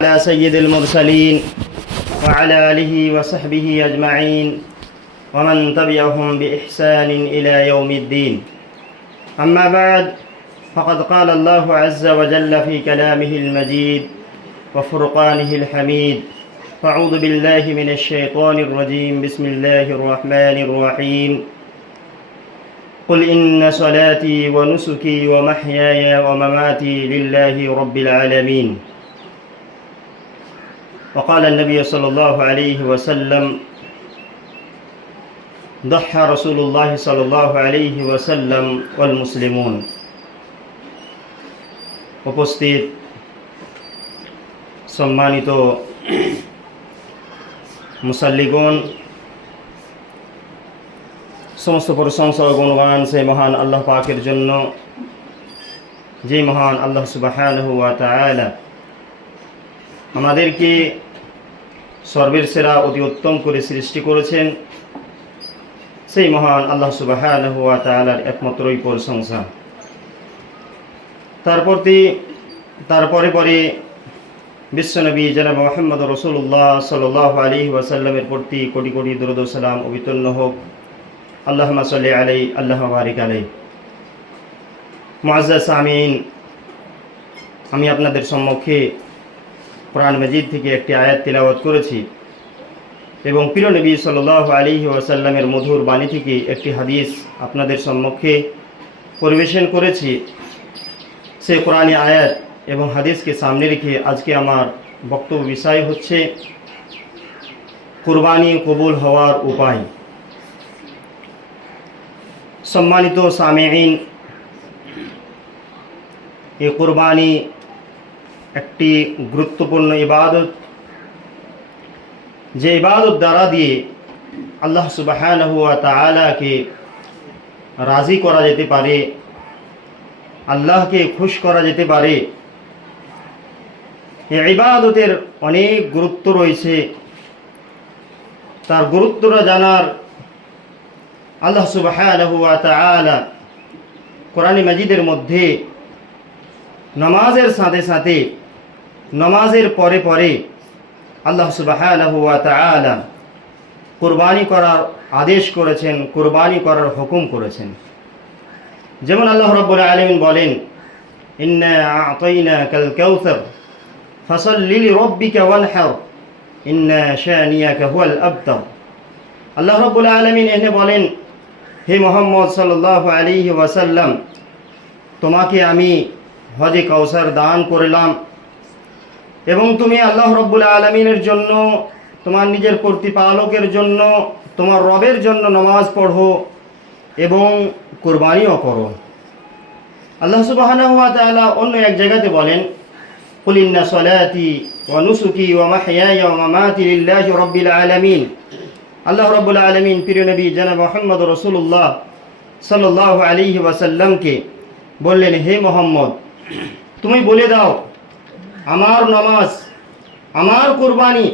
على سيد المرسلين وعلى آله وصحبه أجمعين ومن تبعهم بإحسان إلى يوم الدين. أما بعد، فقد قال الله عز وجل في كلامه المجيد وفرقانه الحميد: أعوذ بالله من الشيطان الرجيم. بسم الله الرحمن الرحيم. قل إن صلاتي ونسكي ومحياي ومماتي لله رب العالمين. وقال النبي صلى الله عليه وسلم: ضحى رسول الله صلى الله عليه وسلم والمسلمون. উপস্থিত সম্মানিত মুসাল্লিগণ, সমস্ত প্রশংসা ও গুণগান সেই মহান আল্লাহ পাকের জন্য, যে মহান আল্লাহ সুবহানাহু ওয়া তাআলা আমাদেরকে সর্বের সেরা অতি উত্তম করে সৃষ্টি করেছেন। সেই মহান আল্লাহ সুবহানাহু ওয়া তাআলার একমাত্রই প্রশংসা। তারপরে বিশ্বনবী জনাব মুহাম্মদ রাসূলুল্লাহ সাল্লাল্লাহু আলাইহি ওয়াসাল্লামের প্রতি কোটি কোটি দরুদ ও সালাম অবিতর্ণ হোক। আল্লাহুম্মা সাল্লি আলাইহি আল্লাহুম্মা বারিক আলাইহি। মুআজ্জাজ সামিঈন, আমি আপনাদের সম্মুখে কোরআন মাজিদ থেকে একটি আয়াত তিলাওয়াত করেছি এবং প্রিয় নবী সাল্লাল্লাহু আলাইহি ওয়াসাল্লামের মধুর বাণী থেকে একটি হাদিস আপনাদের সম্মুখে পরিবেশন করেছি। সেই কোরআনী আয়াত এবং হাদিসকে সামনে রেখে আজকে আমার বক্তব্য বিষয় হচ্ছে কুরবানি কবুল হওয়ার উপায়। সম্মানিত সামিঈন, এই কুরবানি একটি গুরুত্বপূর্ণ ইবাদত, যে ইবাদত দ্বারা দিয়ে আল্লাহ সুবহানাহু ওয়া তাআলাকে রাজি করা যেতে পারে, আল্লাহকে খুশ করা যেতে পারে। এই ইবাদতের অনেক গুরুত্ব রয়েছে। তার গুরুত্বটা জানার আল্লাহ সুবহানাহু ওয়া তাআলা কোরআন মাজিদের মধ্যে নামাজের সাথে সাথে, নামাজের পরে পরে আল্লাহ সুবহানাহু ওয়া তাআলা কুরবানি করার আদেশ করেছেন, কুরবানি করার হুকুম করেছেন। যেমন আল্লাহ রাব্বুল আলামিন বলেন: ইন্না আ'তাইনাকাল কাউসার ফাসাল্লি লিরাব্বিকা ওয়ানহার ইন্না শানিয়াকা হুয়াল আবতার। আল্লাহ রাব্বুল আলামিন এখানে বলেন, হে মুহাম্মদ সাল্লাল্লাহু আলাইহি ওয়াসাল্লাম, তোমাকে আমি হজে কাউসার দান করলাম এবং তুমি আল্লাহ রাব্বুল আলামিনের জন্য, তোমার নিজের প্রতিপালকের জন্য, তোমার রবের জন্য নামাজ পড়ো এবং কুরবানিও করো। আল্লাহ সুবহানাহু ওয়া তাআলা অন্য এক জায়গাতে বলেন: কুল ইন্না সলাতি ওয়া নুসুকি ওয়া মাহইয়ায়া ওয়া মামাতি লিল্লাহি রাব্বিল আলামিন। আল্লাহ রাব্বুল আলামিন প্রিয় নবী জনাব মুহাম্মদ রাসূলুল্লাহ সাল্লাল্লাহু আলাইহি ওয়াসাল্লামকে বললেন, হে মুহাম্মদ, তুমি বলে দাও, আমার নামাজ, আমার কুরবানি,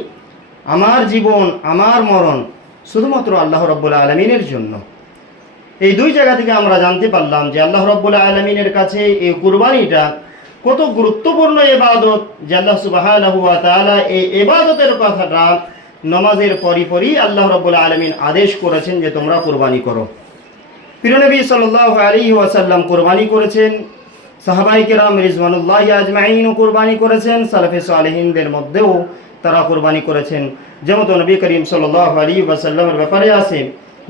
আমার জীবন, আমার মরণ শুধুমাত্র আল্লাহ রাব্বুল আলামিনের জন্য। এই দুই জায়গা থেকে আমরা জানতে পারলাম যে আল্লাহ রাব্বুল আলামিনের কাছে এই কুরবানিটা কত গুরুত্বপূর্ণ ইবাদত, যে আল্লাহ সুবহানাহু ওয়া তাআলা এই ইবাদতের কথাটা নামাজের পরই আল্লাহ রাব্বুল আলামিন আদেশ করেছেন যে তোমরা কুরবানি করো। প্রিয় নবী সাল্লাল্লাহু আলাইহি ওয়াসাল্লাম কুরবানি করেছেন, সাহাবায়ে কেরাম রিজওয়ানুল্লাহি আজমাইন কুরবানি করেছেন, সালাফে সালেহিনদের মধ্যেও তারা কুরবানি করেছেন। যেমন নবী করিম সাল্লাল্লাহু আলাইহি ওয়াসাল্লামের ব্যাপারে আছে: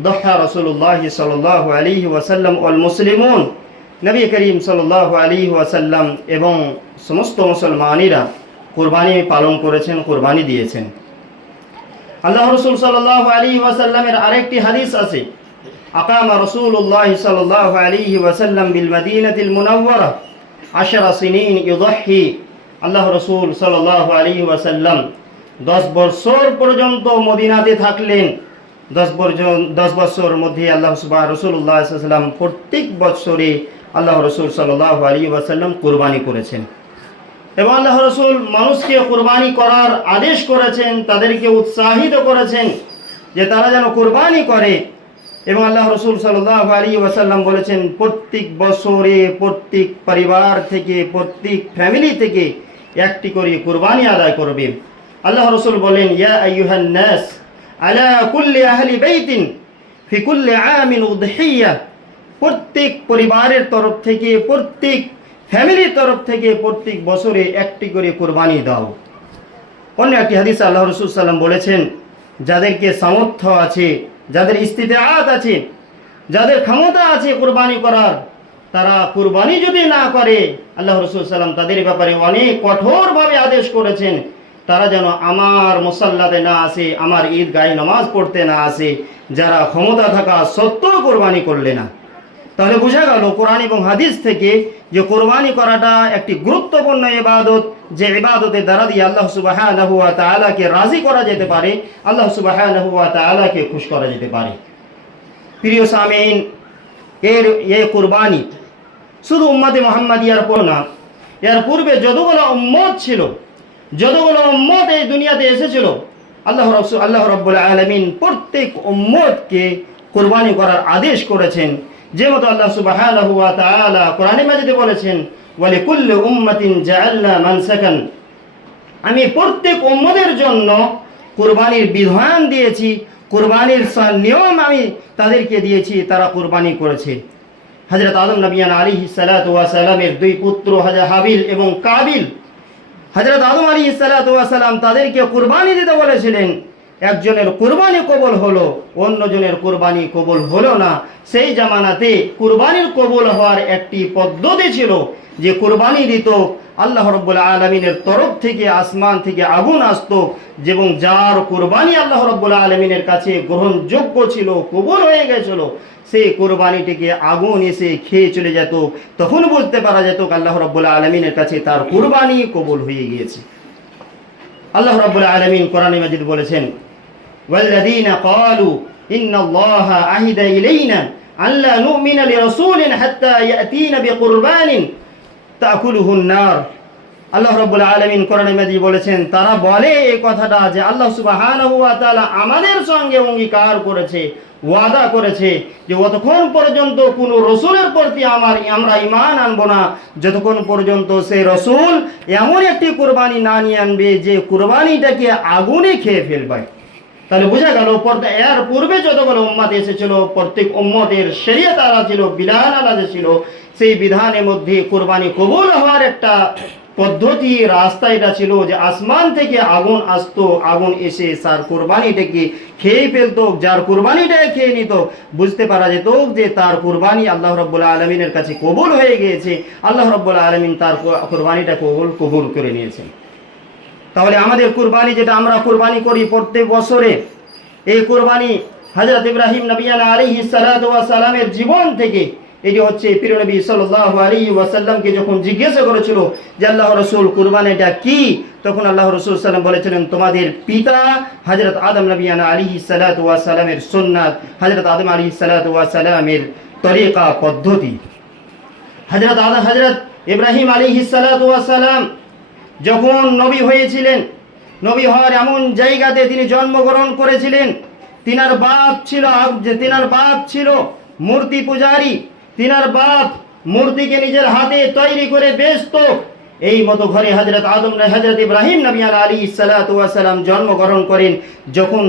দহা রাসূলুল্লাহ সাল্লাল্লাহু আলাইহি ওয়াসাল্লাম ওয়াল মুসলিমুন। নবী করিম সাল্লাল্লাহু আলাইহি ওয়াসাল্লাম এবং সমস্ত মুসলমানেরা কুরবানি পালন করেছেন, কুরবানি দিয়েছেন। আল্লাহ রাসূল সাল্লাল্লাহু আলাইহি ওয়াসাল্লামের আরেকটি হাদিস আছে: আকামা রাসূলুল্লাহ সাল্লাল্লাহু আলাইহি ওয়াসাল্লাম বিল মাদিনাতিল মুনাওয়ারা 10 সিনিন ইউযহি। আল্লাহ রাসূল সাল্লাল্লাহু আলাইহি ওয়াসাল্লাম 10 বছর পর্যন্ত মদিনাতে থাকলেন। 10 বছরের মধ্যে আল্লাহ রাসূলুল্লাহ সাল্লাল্লাহু আলাইহি ওয়াসাল্লাম প্রত্যেক বছরে আল্লাহ রাসূল সাল্লাল্লাহু আলাইহি ওয়াসাল্লাম কুরবানি করেছেন এবং আল্লাহ রাসূল মানুষকে কুরবানি করার আদেশ করেছেন, তাদেরকে উৎসাহিত করেছেন যে তারা যেন কুরবানি করে। এবং আল্লাহ রাসূল সাল্লাল্লাহু আলাইহি ওয়াসাল্লাম বলেছেন, প্রত্যেক বছরে প্রত্যেক পরিবার থেকে, প্রত্যেক ফ্যামিলি থেকে একটি করে কুরবানি আদায় করবে। আল্লাহ রাসূল বলেন, ইয়া আইয়ুহান নাস আলা কুল্লি আহলি বাইতিন ফি কুল্লি আমিন উদহিয়া, প্রত্যেক পরিবারের তরফ থেকে, প্রত্যেক ফ্যামিলির তরফ থেকে প্রত্যেক বছরে একটি করে কুরবানি দাও। অন্য একটি হাদিসে আল্লাহ রাসূল সাল্লাল্লাহু আলাইহি ওয়াসাল্লাম বলেছেন, যাদেরকে সামর্থ্য আছে, যাদের ইস্তিতাআত আছে, যাদের ক্ষমতা আছে কুরবানি করার, তারা কুরবানি যদি না করে, আল্লাহ রাসূল সাল্লাল্লাহু আলাইহি ওয়াসাল্লাম তাদের ব্যাপারে অনেক কঠোরভাবে আদেশ করেছেন, তারা যেন আমার মুসাল্লাতে না আসে, আমার ঈদগাহে নামাজ পড়তে না আসে, যারা ক্ষমতা থাকা সত্ত্বেও কুরবানি করলে না। তাহলে বোঝা গেল কোরআন এবং হাদিস থেকে যে কোরবানি করাটা একটি গুরুত্বপূর্ণ ইবাদত, যে ইবাদতের দ্বারা দিয়ে আল্লাহ সুবহানাহু ওয়া তাআলাকে রাজি করা যেতে পারে, আল্লাহ সুবহানাহু ওয়া তাআলাকে খুশ করা যেতে পারে। প্রিয় সামিন, এই কুরবানি শুধু উম্মতে মুহাম্মাদিয়ার পর না, এর পূর্বে যতগুলো উম্মত ছিল, যতগুলো উম্মত এই দুনিয়াতে এসেছিল, আল্লাহ রাব্বুল আলামিন প্রত্যেক উম্মতকে কুরবানি করার আদেশ করেছেন। যেমন আল্লাহ সুবহানাহু ওয়া তাআলা কোরআনে মাজিদে বলেছেন, ওয়া লিকুল্লি উম্মাতিন জাআলনা মানসাকান, আমি প্রত্যেক উম্মতের জন্য কুরবানির বিধান দিয়েছি, কুরবানির নিয়ম আমি তাদেরকে দিয়েছি, তারা কুরবানি করেছে। হযরত আদম নবী আলাইহিস সালাতু ওয়া সালামের দুই পুত্র হযরত হাবিল এবং কাবিল, হযরত আদম আলাইহিস সালাতু ওয়া সালাম তাদেরকে কুরবানি দিতে বলেছিলেন। একজনের কুরবানি কবুল হলো, অন্যজনের কুরবানি কবুল হলো না। সেই জামানাতে কুরবানির কবুল হওয়ার একটি পদ্ধতি ছিল যে কুরবানি দিত, আল্লাহ রাব্বুল আলামিনের তরফ থেকে আসমান থেকে আগুন আসতো, এবং যার কুরবানি আল্লাহ রাব্বুল আলামিনের কাছে গ্রহণযোগ্য ছিল, কবুল হয়ে গেছিল, সেই কুরবানিটিকে আগুন এসে খেয়ে চলে যেত। তখন বুঝতে পারা যেত আল্লাহ রাব্বুল আলামিনের কাছে তার কুরবানি কবুল হয়ে গিয়েছে। আল্লাহ রাব্বুল আলামিন কোরআনে মাজিদ বলেছেন, ওয়াল্লাযীনা ক্বালু ইন্নাল্লাহা আহিদা ইলাইনা আল্লা নু'মিনা লিরাসূলিন হাত্তা ইয়াতীনা বিকুরবানিন তাকুলুহুন নার। আল্লাহ রাব্বুল আলামিন কোরআনে মাজিদ বলেছেন, তারা বলে এই কথাটা যে আল্লাহ সুবহানাহু ওয়া তাআলা আমাদের সঙ্গে অঙ্গীকার করেছে, ওয়াদা করেছে যে অতক্ষণ পর্যন্ত কোনো রসুলের প্রতি আমরা ঈমান আনবো না, যতক্ষণ পর্যন্ত সেই রসুল এমন একটি কুরবানি না নিয়ে আনবে যে কুরবানিটাকে আগুনে খেয়ে ফেলবে। তাহলে বোঝা গেল এর পূর্বে যতগুলো উম্মত এসেছিল, প্রত্যেক উম্মতের শরীয়ত আলাদা ছিল, বিধান আলাদা ছিল। সেই বিধানের মধ্যে কুরবানি কবুল হওয়ার একটা পদ্ধতি, রাস্তা এটা ছিল যে আসমান থেকে আগুন আসতো, আগুন এসে তার কুরবানিটাকে খেয়ে ফেলতো। যার কুরবানিটাকে খেয়ে নিত, বুঝতে পারা যেত যে তার কুরবানি আল্লাহ রাব্বুল আলামিনের কাছে কবুল হয়ে গিয়েছে, আল্লাহ রাব্বুল আলামিন তার কুরবানিটা কবুল করে নিয়েছেন। তাহলে আমাদের কুরবানি যেটা আমরা কুরবানি করি প্রত্যেক বছরে, এই কুরবানি হযরত ইব্রাহিম নবী আলাইহিস সালাতু ওয়া সালামের জীবন থেকে, এটি হচ্ছে প্রিয় নবী সাল্লাল্লাহু আলাইহি ওয়াসাল্লামকে যখন জিজ্ঞাসা করেছিল যে আল্লাহ রাসূল কুরবানিটা কি, তখন আল্লাহ রাসূল সাল্লাল্লাহু আলাইহি ওয়াসাল্লাম বলেছিলেন, তোমাদের পিতা হযরত আদম নবী আলাইহিস সালাতু ওয়া সালামের সুন্নাত, হযরত আদম আলাইহিস সালাতু ওয়া সালামের তরিকা পদ্ধতি। হযরত ইব্রাহিম আলাইহিস সালাতু ওয়া সালাম যখন নবী হয়েছিলেন, নবী হওয়ার এমন জায়গাতে তিনি জন্মগ্রহণ করেছিলেন, তিনার বাপ ছিল মূর্তি পূজারী, তিনার বাপ মূর্তিকে নিজের হাতে তৈরি করে বেচত। এই মতো ঘরে হযরত ইব্রাহিম নবী আলাইহিস সালাতু ওয়া সালাম জন্মগ্রহণ করেন। যখন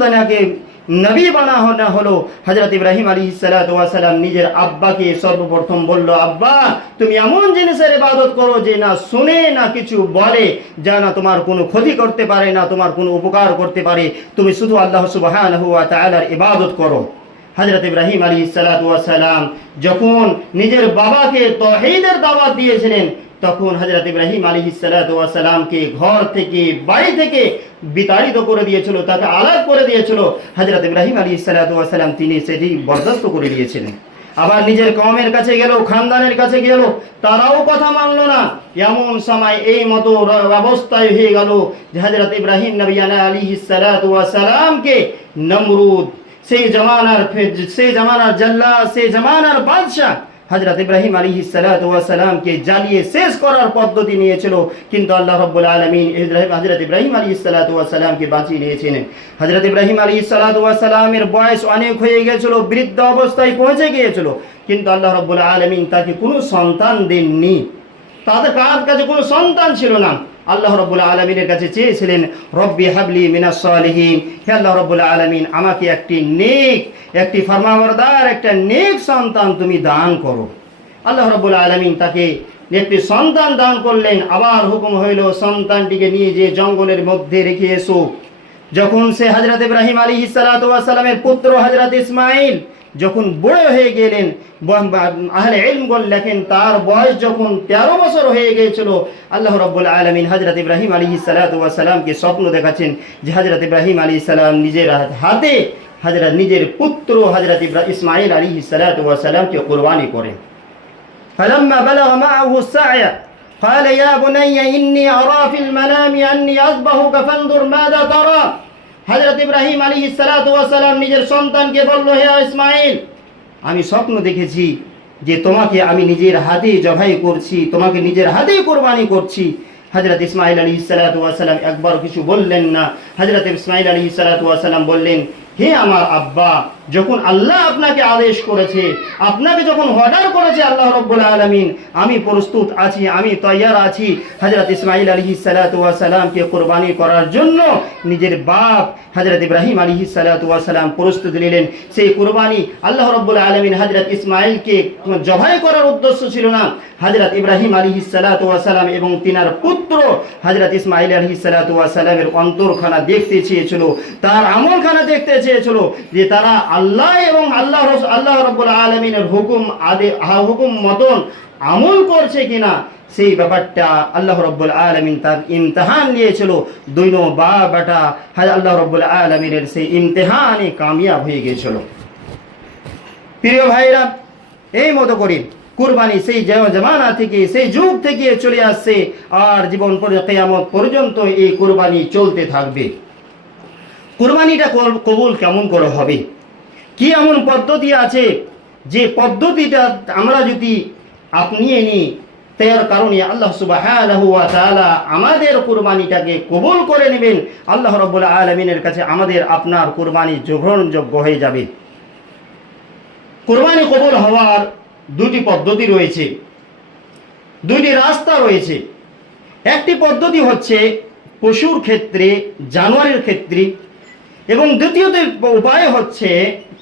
তাকে নবী বানানো হলো, হযরত ইব্রাহিম আলাইহিস সালাতু ওয়া সালাম নিজের আব্বাকে সর্বপ্রথম বলল, আব্বা তুমি এমন জিনিসের ইবাদত করো যে না শুনে না কিছু বলে, যা না তোমার কোনো ক্ষতি করতে পারে না তোমার কোনো উপকার করতে পারে, তুমি শুধু আল্লাহ সুবহানাহু ওয়া তাআলার ইবাদত করো। হযরত ইব্রাহিম আলাইহিস সালাতু ওয়া সালাম যখন নিজের বাবাকে তাওহীদের দাওয়াত দিয়েছিলেন, তখন হযরত ইব্রাহিম আলাইহিস সালাতু ওয়া সালামকে ঘর থেকে, বাড়ি থেকে বিতাড়িত করে দিয়েছিল, তাকে আলাদা করে দিয়েছিল। হযরত ইব্রাহিম আলাইহিস সালাতু ওয়া সালাম তিনি সেটি বরদাস্ত করে দিয়েছিলেন। আবার নিজের কওমের কাছে গেল, খানদানের কাছে গেল, তারাও কথা মানলো না। এমন সময় এই মতো অবস্থায় হয়ে গেল যে হযরত ইব্রাহিম নবী আলাইহিস সালাতু ওয়া সালামকে নমরুদ, সেই জামানার জাল্লাদ, সেই জামানার বাদশা হযরত ইব্রাহিম আলাইহিস সালাতু ওয়া সালামকে জ্বালিয়ে শেষ করার পদ্ধতি নিয়েছিল, কিন্তু আল্লাহ রাব্বুল আলামিন হযরত ইব্রাহিম আলাইহিস সালাতু ওয়া সালামকে বাঁচিয়ে নিয়েছেন। হযরত ইব্রাহিম আলাইহিস সালাতু ওয়া সালামের বয়স অনেক হয়ে গিয়েছিল, বৃদ্ধ অবস্থায় পৌঁছে গিয়েছিল, কিন্তু আল্লাহ রাব্বুল আলামিন তাকে কোনো সন্তান দেননি। তাদের কাছে কোনো সন্তান ছিল না। আল্লাহ রাব্বুল আলামিনের কাছে চেয়েছিলেন, রব্বি হাবলি মিনাস সালিহিন, হে আল্লাহ রাব্বুল আলামিন আমাকে একটি ফরমাবরদার, একটা নেক সন্তান তুমি দান করো। আল্লাহ রাব্বুল আলামিন তাকে একটি সন্তান দান করলেন। আবার হুকুম হইল সন্তানটিকে নিয়ে যে জঙ্গলের মধ্যে রেখে এসো। যখন সে হযরত ইব্রাহিম আলাইহিস সালাতু ওয়াস সালামের পুত্র হযরত ইসমাঈল যখন বড় হয়ে গেলেন, আহলে ইলম লেখেন তার বয়স যখন 13 বছর হয়ে গিয়েছিল, আল্লাহ রাব্বুল আলামিন হযরত ইব্রাহিম আলাইহিস সালাতু ওয়াস সালামকে স্বপ্ন দেখাচ্ছেন যে হযরত ইব্রাহিম আলাইহিস সালাম নিজের হাতে নিজের পুত্র হযরত ইসমাঈল আলাইহিস সালাতু ওয়াস সালামকে কুরবানি করেন। فلما بلغ معه السعي قال يا بني إني أرى في المنام أني أذبحك فانظر ماذا ترى। হযরত ইব্রাহিম আলাইহিস সালাতু ওয়াস সালাম নিজের সন্তানকে বলল, হে ইসমাঈল, আমি স্বপ্ন দেখেছি যে তোমাকে আমি নিজের হাতে জবাই করছি, তোমাকে নিজের হাতেই কুরবানি করছি। হযরত ইসমাঈল আলাইহিস সালাতু ওয়াস সালাম একবার কিছু বললেন না। হযরত ইসমাঈল আলাইহিস সালাতু ওয়াস সালাম বললেন, হে আমার আব্বা, যখন আল্লাহ আপনাকে আদেশ করেছে, আপনাকে যখন অর্ডার করেছে আল্লাহ রাব্বুল আলামিন, আমি প্রস্তুত আছি, আমি তৈয়ার আছি। হযরত ইসমাঈল আলাইহিস সালাতু ওয়াস সালামকে কুরবানি করার জন্য নিজের বাপ হযরত ইব্রাহিম আলাইহিস সালাতু ওয়াস সালাম প্রস্তুত নিলেন। সেই কুরবানি আল্লাহ রাব্বুল আলামিন হযরত ইসমাঈলকে জবাই করার উদ্দেশ্য ছিল না, হযরত ইব্রাহিম আলাইহিস সালাতু ওয়াস সালাম এবং তিনার পুত্র হযরত ইসমাঈল আলাইহিস সালাতু ওয়াস সালামের অন্তরখানা দেখতে চেয়েছিল, তার আমলখানা দেখতে চেয়েছিল যে তারা আল্লাহ এবং আল্লাহ রাব্বুল আলামিনের হুকুম মতন আমল করছে কিনা। সেই ব্যাপারটা আল্লাহ রাব্বুল আলামিন তার ইমতিহান নিয়েছিল। দুইনো বাপ বেটা আল্লাহ রাব্বুল আলামিনের সেই ইমতিহানে কামিয়াব হয়ে গিয়েছিল। প্রিয় ভাইরা, এই মতো করে কুরবানি সেই জামানা থেকে, সেই যুগ থেকে চলে আসছে, আর জীবন কিয়ামত পর্যন্ত এই কুরবানি চলতে থাকবে। কুরবানিটা কবুল কেমন করে হবে, কি এমন পদ্ধতি আছে যে পদ্ধতিটা আমরা যদি আপনিয়ে নিই, তার কারণে আল্লাহ সুবহানাহু ওয়া তাআলা আমাদের কুরবানিটাকে কবুল করে নেবেন। আল্লাহ রাব্বুল আলামিনের কাছে আমাদের আপনার কুরবানি গ্রহণযোগ্য হয়ে যাবে। কুরবানি কবুল হওয়ার দুটি পদ্ধতি রয়েছে, দুইটি রাস্তা রয়েছে। একটি পদ্ধতি হচ্ছে পশুর ক্ষেত্রে, জানোয়ারের ক্ষেত্রে, এবং দ্বিতীয়ত উপায় হচ্ছে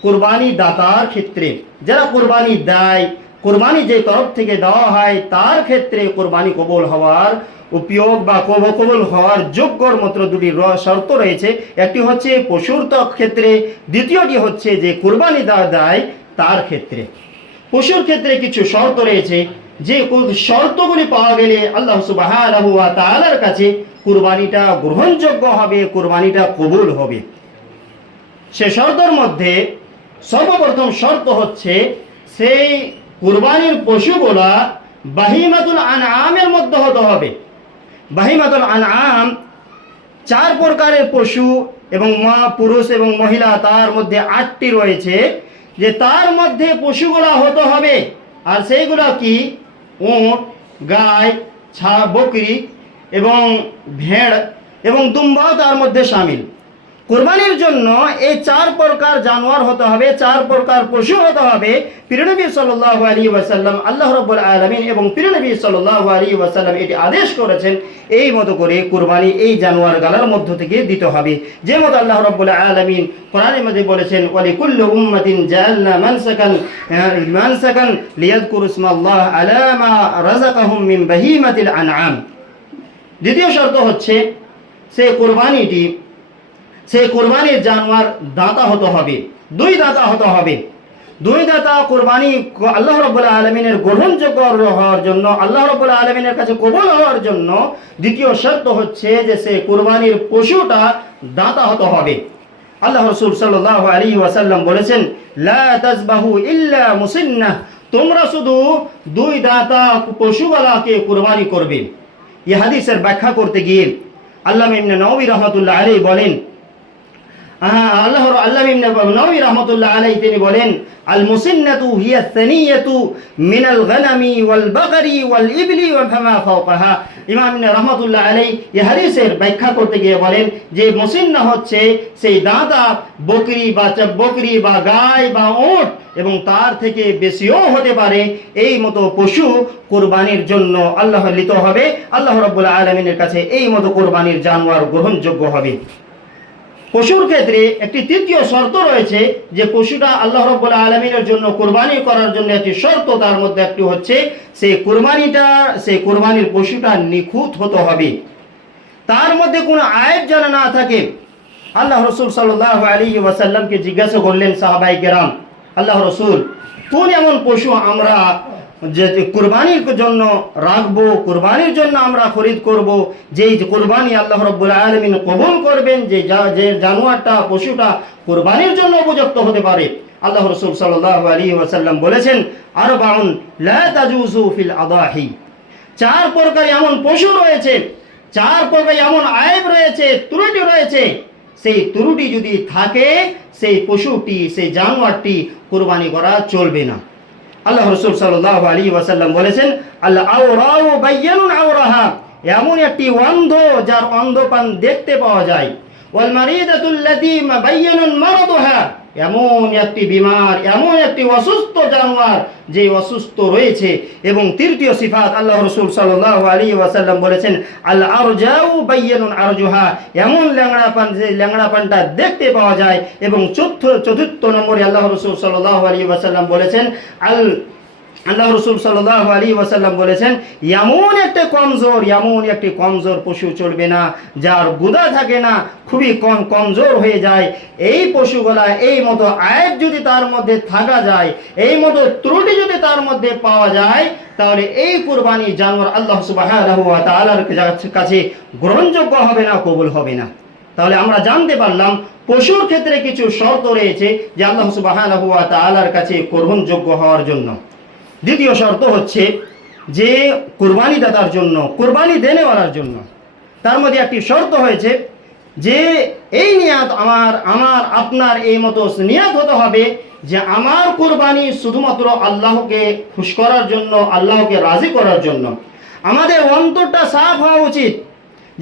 কুরবানি দাতার ক্ষেত্রে। যারা কুরবানি দেয়, কুরবানি যে তরফ থেকে দেওয়া হয় তার ক্ষেত্রে কুরবানি কবুল হওয়ার উপযোগ বা কবুল হওয়ার যোগ্যর মাত্র দুটি শর্ত রয়েছে। একটি হচ্ছে পশুর ক্ষেত্রে, দ্বিতীয়টি হচ্ছে যে কুরবানি দেয় তার ক্ষেত্রে। পশুর ক্ষেত্রে কিছু শর্ত রয়েছে, যে শর্তগুলি পাওয়া গেলে আল্লাহ সুবহানাহু ওয়া তাআলার কাছে কুরবানিটা গ্রহণযোগ্য হবে, কুরবানিটা কবুল হবে। সে শর্তের মধ্যে সর্বপ্রথম শর্ত হচ্ছে সেই কুরবানির পশুগুলা বাহিমাতুল আনআমের মধ্যে হতে হবে। বাহিমাতুল আনআম 4 প্রকারের পশু, এবং পুরুষ এবং মহিলা তার মধ্যে 8টি রয়েছে, যে তার মধ্যে পশুগুলা হতে হবে। আর সেইগুলা কি? উট, গায়, বকরি এবং ভেড় এবং দুম্বাও তার মধ্যে শামিল। কুরবানির জন্য এই 4 প্রকার জানোয়ার হতে হবে, 4 প্রকার পশু হতে হবে। প্রিয় নবী সাল্লাল্লাহু আলাইহি ওয়াসাল্লাম, আল্লাহ রাব্বুল আলামিন এবং প্রিয় নবী সাল্লাল্লাহু আলাইহি ওয়াসাল্লাম এটি আদেশ করেছেন। এই মতো করে কুরবানি এই জানোয়ার গালার মধ্য থেকে দিতে হবে। যে মতো আল্লাহ রাব্বুল আলামিন কোরআনের মধ্যে বলেছেন, ওয়ালিকুল্লি উম্মাতিন জাআলনা মানসাকান লিয়াযকুরু ইসমাল্লাহ আলা মা রাযাকাহুম মিন বাহিমাতিল আনআম। দ্বিতীয় শর্ত হচ্ছে সেই কুরবানির জানোয়ার দাতা হতে হবে, 2 দাতা হতে হবে। 2 দাতা কুরবানি আল্লাহ রাব্বুল আলামিনের গ্রহণযোগ্য হওয়ার জন্য, আল্লাহ রাব্বুল আলামিনের কাছে কবুল হওয়ার জন্য দ্বিতীয় শর্ত হচ্ছে যে সেই কুরবানির পশুটা দাতা হতে হবে। আল্লাহ রাসূল সাল্লাল্লাহু আলাইহি ওয়াসাল্লাম বলেছেন, লা তাযবাহু ইল্লা মুসিন্নাহ, তোমরা শুধু 2 দাতা পশুগুলোকে কুরবানি করবে। এই হাদিসের ব্যাখ্যা করতে গিয়ে আল্লামা ইবনে নওয়ী রাহমাতুল্লাহ আলাইহি বলেন, আল্লাহ ইবনে নবী রাহমাতুল্লাহ আলাইহি তিনি বলেন, আল মুসিন্নাতু হিয়া সানিয়াতু মিনাল গানামি ওয়াল বাকরি ওয়াল ইবলি ওয়া ফামা ফাওকাহা। ইমাম ইবনে রাহমাতুল্লাহ আলাইহি এই হাদিসের ব্যাখ্যা করতে গিয়ে বলেন যে মুসিন্না হচ্ছে সেই দাঁতা বকরি বা গায় বা উট এবং তার থেকে বেশিও হতে পারে এই মতো পশু কুরবানির জন্য আল্লাহ লিত হবে, আল্লাহ রাব্বুল আলামিনের কাছে এই মতো কুরবানির জানোয়ার গ্রহণযোগ্য হবে। পশুর ক্ষেত্রে একটি তৃতীয় শর্ত রয়েছে যে পশুটা আল্লাহ রাব্বুল আলামিনের জন্য কুরবানি করার জন্য একটি শর্ত, তার মধ্যে একটি হচ্ছে সেই কুরবানির পশুটা নিখুঁত হতে হবে, তার মধ্যে কোনো আয়েব যেন না থাকে। আল্লাহ রাসূল সাল্লাল্লাহু আলাইহি ওয়াসাল্লামকে জিজ্ঞাসা করলেন সাহাবায়ে কেরাম, আল্লাহ রাসূল কোন এমন পশু আমরা যে কুরবানির জন্য রাখবো, কুরবানির জন্য আমরা খরিদ করব, যেই কুরবানি আল্লাহ রাব্বুল আলামিন কবুল করবেন, যে জানোয়ারটা পশুটা কুরবানির জন্য উপযুক্ত হতে পারে। আল্লাহ রাসূল সাল্লাল্লাহু আলাইহি ওয়াসাল্লাম বলেছেন, আরবাউন লা তাজুজু ফিল আদাহি, চার প্রকার এমন পশু রয়েছে, চার প্রকার এমন আয়েব রয়েছে, ত্রুটি রয়েছে, সেই ত্রুটি যদি থাকে সেই পশুটি সেই জানোয়ারটি কুরবানি করা চলবে না। আল্লাহ রাসূল সাল্লাল্লাহু আলাইহি ওয়াসাল্লাম বলেছেন, আল আওরাউ বায়্যানুন আওরাহা, এমন একটি অন্ধ যার অন্ধপান দেখতে পাওয়া যায়, ওয়াল মারিদাতুল্লাতী বায়্যানুন মারাদুহা, এমন একটি বিমার, এমন একটি অসুস্থ জানোয়ার যে অসুস্থ রয়েছে। এবং তৃতীয় সিফাত আল্লাহ রাসূল সাল্লাল্লাহু আলাইহি ওয়াসাল্লাম বলেছেন, আল আরজাউ বায়্যানুন আরজুহা, এমন ল্যাংড়াপান যে ল্যাংড়াপানটা দেখতে পাওয়া যায়। এবং চতুর্থ নম্বরে আল্লাহ রাসূল সাল্লাল্লাহু আলাইহি ওয়াসাল্লাম বলেছেন, আল্লাহ রাসূল সাল্লাল্লাহু আলাইহি ওয়াসাল্লাম বলেছেন, এমন একটি কমজোর পশু চলবে না যার গুদা থাকে না, খুবই কমজোর হয়ে যায়। এই পশুগুলা এই মতো আয়েব যদি তার মধ্যে থাকা যায়, এই মতো ত্রুটি যদি তার মধ্যে পাওয়া যায়, তাহলে এই কুরবানি জানোয়ার আল্লাহ সুবহানাহু ওয়া তাআলার কাছে গ্রহণযোগ্য হবে না, কবুল হবে না। তাহলে আমরা জানতে পারলাম পশুর ক্ষেত্রে কিছু শর্ত রয়েছে যে আল্লাহ সুবহানাহু ওয়া তাআলার কাছে গ্রহণযোগ্য হওয়ার জন্য। দ্বিতীয় শর্ত হচ্ছে যে কুরবানি দাতার জন্য, কুরবানি দেনেওয়ালার জন্য, তার মধ্যে একটি শর্ত হয়েছে যে এই নিয়াত আমার আপনার এই মতো নিয়াত হতে হবে যে আমার কুরবানি শুধুমাত্র আল্লাহকে খুশ করার জন্য, আল্লাহকে রাজি করার জন্য। আমাদের অন্তরটা সাফ হওয়া উচিত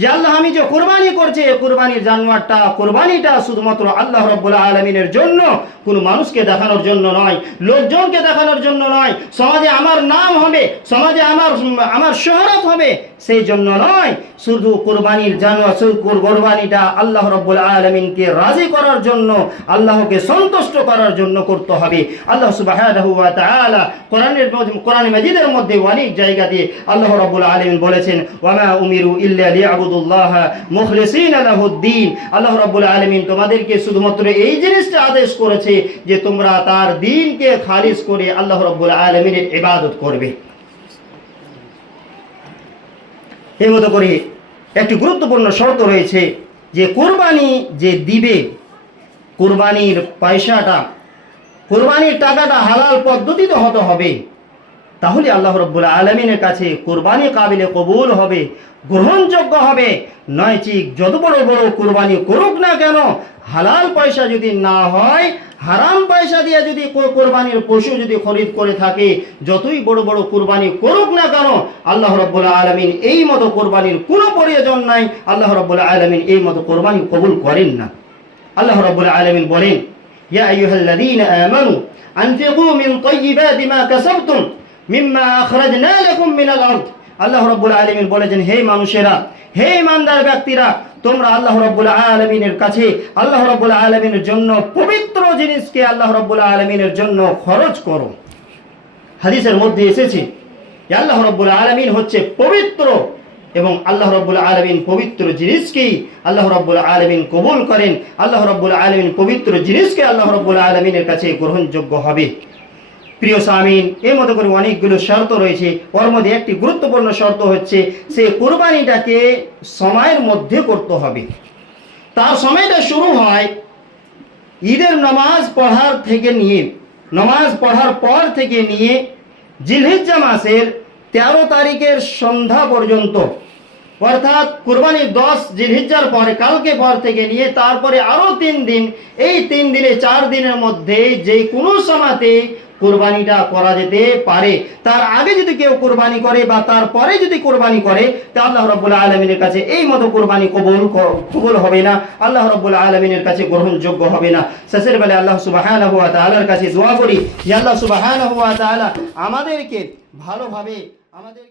যে আল্লাহ আমি যে কুরবানি করছি, কুরবানির জানোয়ারটা কুরবানিটা শুধুমাত্র আল্লাহ রাব্বুল আলামিনের জন্য, কোনো মানুষকে দেখানোর জন্য নয়, লোকজনকে দেখানোর জন্য নয়, সমাজে আমার নাম হবে, সমাজে আমার শোহরত হবে সেই জন্য নয়, শুধু কুরবানির জানোয়ার, কুরবানিটা আল্লাহ রাব্বুল আলামিনকে রাজি করার জন্য, আল্লাহকে সন্তুষ্ট করার জন্য করতে হবে। আল্লাহ সুবহানাহু ওয়া তাআলা কোরআন মাজিদের মধ্যে অনেক জায়গাতে আল্লাহ রাব্বুল আলামিন বলেছেন, ওয়া মা উমিরু ইল্লা লিয়াবুদুল্লাহ মুখলিসিনা লাহুদ্দিন, আল্লাহ রাব্বুল আলামিন তোমাদেরকে শুধুমাত্র এই জিনিসটা আদেশ করেছে যে তোমরা তার দ্বীনকে খালিস করে আল্লাহ রাব্বুল আলামিনের ইবাদত করবে। এই মতো করে একটি গুরুত্বপূর্ণ শর্ত রয়েছে যে কুরবানি যে দিবে, কুরবানির পয়সাটা, কুরবানির টাকাটা হালাল পদ্ধতিতে হতে হবে, তাহলে আল্লাহ রাব্বুল আলামিনের কাছে কুরবানি কাবিলে কবুল হবে, গ্রহণযোগ্য হবে। নয় ঠিক যত বড় বড় কুরবানি করুক না কেন, হালাল পয়সা যদি না হয়, হারাম পয়সা দিয়ে যদি কুরবানির পশু যদি খরিদ করে থাকে, যতই বড় বড় কুরবানি করুক না কেন, আল্লাহ রাব্বুল আলামিন এই মতো কুরবানির কোনো প্রয়োজন নাই, আল্লাহ রাব্বুল আলামিন এই মতো কুরবানি কবুল করেন না। আল্লাহ রাব্বুল আলামিন বলেন, ইয়া আইয়ুহাল্লাযীনা আমানু আনফিকু মিন তাইয়্যিবাতি মা কাসাবতুম মিম্মা আখরাজনা লাকুম মিনাল আরদ। আল্লাহ রাব্বুল আলামিন বলেছেন, হে মানুষেরা, হে ইমানদার ব্যক্তিরা, তোমরা আল্লাহ রাব্বুল আলামিনের কাছে, আল্লাহ রাব্বুল আলামিনের জন্য পবিত্র জিনিসকে আল্লাহ রাব্বুল আলামিনের জন্য খরচ করো। হাদিসের মধ্যে এসেছে যে আল্লাহ রাব্বুল আলামিন হচ্ছে পবিত্র এবং আল্লাহ রাব্বুল আলামিন পবিত্র জিনিসকেই আল্লাহ রাব্বুল আলামিন কবুল করেন। আল্লাহ রাব্বুল আলামিন পবিত্র জিনিসকে আল্লাহ রাব্বুল আলামিনের কাছে গ্রহণযোগ্য হবে। প্রিয় সামিন, এর মতো করে অনেকগুলো শর্ত রয়েছে, ওর মধ্যে একটি গুরুত্বপূর্ণ শর্ত হচ্ছে সেই কুরবানিটাকে সময়ের মধ্যে করতে হবে। তার সময়টা শুরু হয় ঈদের নামাজ পড়ার থেকে নিয়ে, নামাজ পড়ার পর থেকে নিয়ে জিলহিজ্জা মাসের 13 তারিখের সন্ধ্যা পর্যন্ত, অর্থাৎ কুরবানির 10 জিলহিজ্জার পরে কালকে পর থেকে নিয়ে তারপরে আরো 3 দিন, এই 3 দিনে 4 দিনের মধ্যে যে কোনো সময়তে কুরবানিটা করা যেতে পারে। তার আগে যদি কেউ কুরবানি করে বা তারপরে যদি কুরবানি করে, তা আল্লাহ রাব্বুল আলামিনের কাছে এই মতো কুরবানি কবুল হবে না, আল্লাহ রাব্বুল আলামিনের কাছে গ্রহণযোগ্য হবে না। শেষের বেলা আল্লাহ সুবহানাহু ওয়া তাআলার কাছে দোয়া করি যে আল্লাহ সুবহানাহু ওয়া তাআলা আমাদেরকে ভালোভাবে আমাদের